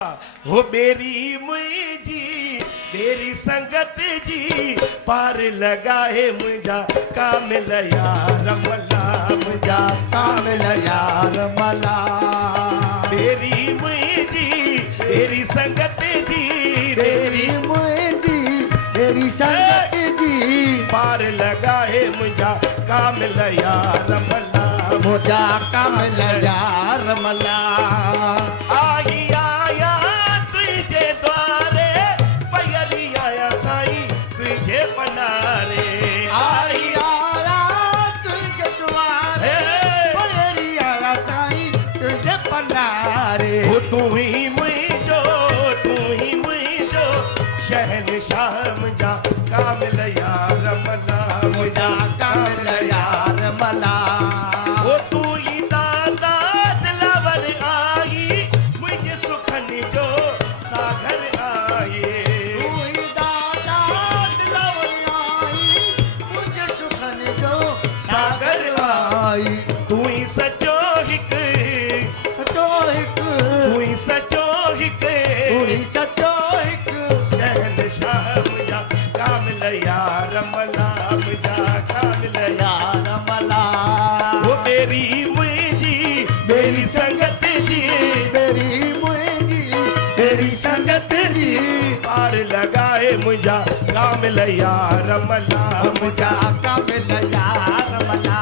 हो बेरी मुझी बेरी संगत जी पार लगाए मुझा कामिल यार मला मुझा कामिल यार मला बेरी मुझी बेरी संगत जी तेरी मुझी तेरी संगत जी पार लगाए मुझा कामिल यार मला मुझा कामिल यार मला आई आया तुझे द्वारे पयली आया साई तुझे पनारे आई आया तुझे द्वारे पयली आया साई तुझे पनारे हो तू ही मुझो शहनशाह मुझा कामिल यार मला मुझा कामिल यार मला हो तू ही दादा दिलावर आई मुझे सुखन जो सागर आए तू दादा दिलावर आई मुझे सुखन जो सागर आई तू ही सचो हिक तो एक तू ही सचो हिक तू ही सचो एक शहनशाह मुझा कामिल यार मला मुझा कामिल यार मला वो मेरी मुझी मेरी संगत जी मेरी मुझी तेरी संगत जी पार लगाए मुझा कामिल यार मला मुझा कामिल यार मला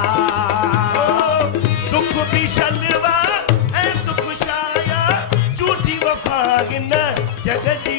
ओ, दुख भी शलवा ऐ सुख शाया झूठी वफा न जग जी